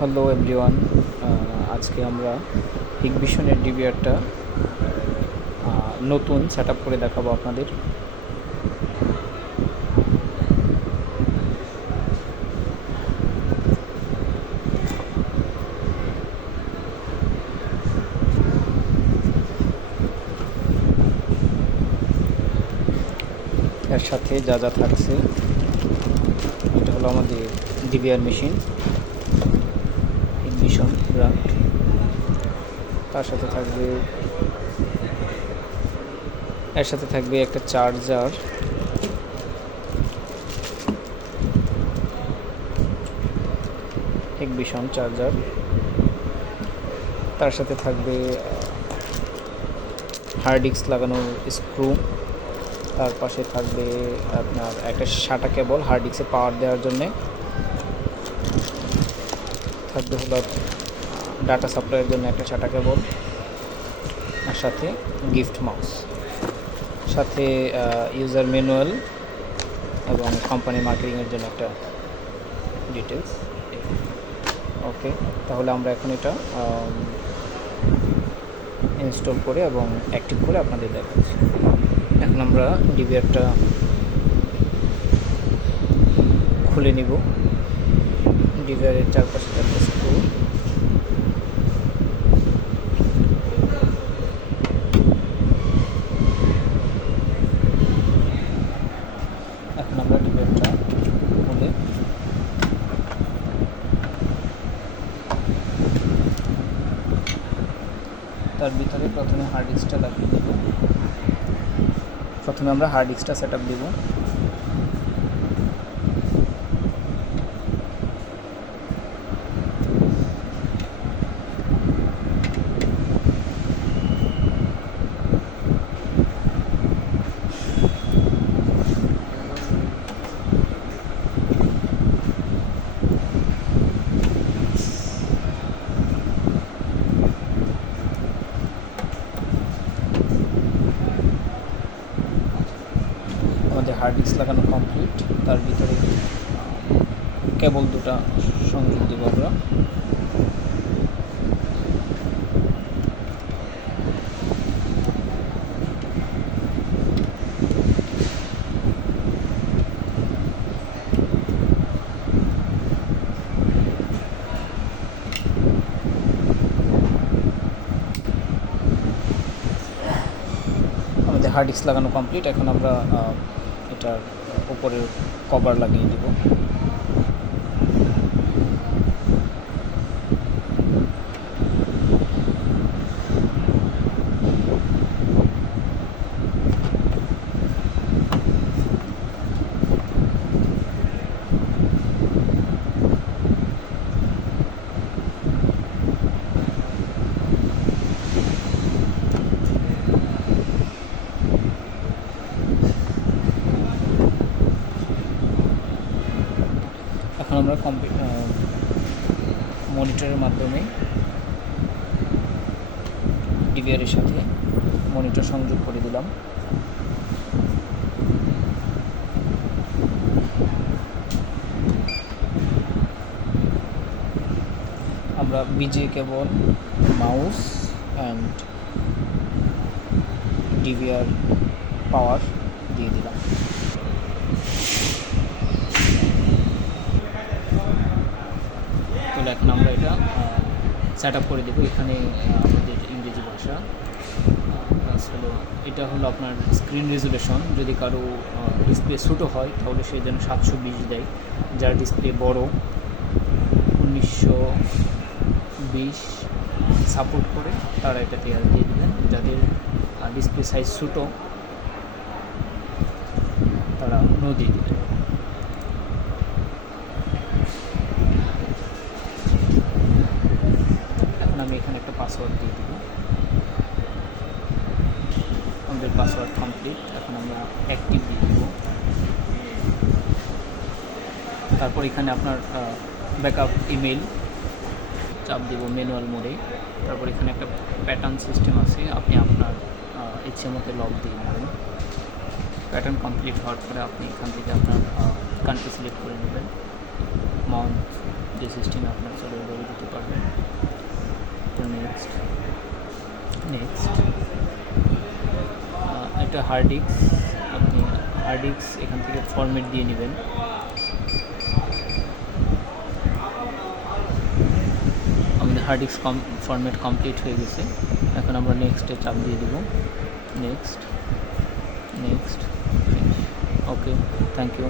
Hello everyone, আজকে আমরা হিগবিশনের ডিবিআরটা নতুন সেট আপ করে দেখাবো আপনাদের। এর সাথে যা যা থাকছে, এটা হলো আমাদের ডিবিআর মেশিন হিগবিশন ব্র্যান্ড। তার সাথে থাকবে একটা চার্জার, হিগবিশন চার্জার। তার সাথে থাকবে হার্ড ডিস্ক লাগানোর স্ক্রু। তার পাশে থাকবে আপনার একটা SATA কেবল হার্ড ডিস্কে পাওয়ার দেওয়ার জন্যে। থাকবে হলো ডাটা সাপ্লাইয়ের জন্য একটা SATA কেবল, আর সাথে গিফট মাউস, সাথে ইউজার ম্যানুয়াল এবং কোম্পানি মার্কেটিংয়ের জন্য একটা ডিটেলস। ওকে, তাহলে আমরা এখন এটা ইনস্টল করে এবং অ্যাক্টিভ করে আপনাদের দেখাচ্ছি। এখন আমরা ডিবিআরটা খুলে নিব। ডিবিআরের চারপাশে একটা স্ক্রু, এখন আমরা ডিবিআরটা খুলে তার ভিতরে প্রথমে হার্ড ডিস্কটা লাগিয়ে দেব। প্রথমে আমরা হার্ড ডিস্কটা সেট আপ দেব। আমাদের হার্ড ডিস্ক লাগানো কমপ্লিট। তার ভিতরে কেবল দুটো সংযোগ দেব আমরা। আমাদের হার্ড ডিস্ক লাগানো কমপ্লিট। এখন আমরা এটার উপরের কভার লাগিয়ে দেব। এখন আমরা মনিটরের মাধ্যমে ডিবিআরের সাথে মনিটর সংযোগ করে দিলাম। আমরা বিজে কেবল, মাউস অ্যান্ড ডিবিআর পাওয়ার দিয়ে দিলাম। তাহলে এখন আমরা এটা সেট আপ করে দেবো। এখানে আমাদের ইংরেজি ভাষা প্লাস হলো, এটা হলো আপনার স্ক্রিন রেজুলেশন। যদি কারো ডিসপ্লে ছোটো হয় তাহলে সে যেন 720 দেয়। যার ডিসপ্লে বড় 1920 সাপোর্ট করে তারা এটা দিয়ে দেবেন। যাদের ডিসপ্লে সাইজ ছোটো তারা নো দিয়ে দেবেন। এখন আমি এখানে একটা পাসওয়ার্ড দিয়ে দেব। আমাদের পাসওয়ার্ড কমপ্লিট। এখন আমরা অ্যাক্টিভ দিয়ে দেব। তারপর এখানে আপনার ব্যাকআপ ইমেল চাপ দেব ম্যানুয়াল মোডে। তারপর এখানে একটা প্যাটার্ন সিস্টেম আছে, আপনি আপনার ইচ্ছে মতো লগ দিয়ে নেবেন। প্যাটার্ন কমপ্লিট হওয়ার পরে আপনি এখান থেকে আপনার কান্ট্রি সিলেক্ট করে নেবেন, মাউন্ট যে সিস্টেমে আপনার চলে ওইভাবে দিতে পারবেন। তো নেক্সট একটা হার্ড ডিস্ক, আপনি হার্ড ডিস্ক এখান থেকে ফরম্যাট দিয়ে নেবেন। আমাদের হার্ড ডিস্ক ফরম্যাট কমপ্লিট হয়ে গেছে। এখন আমরা নেক্সটে চাপ দিয়ে দেব। Next okay, thank you.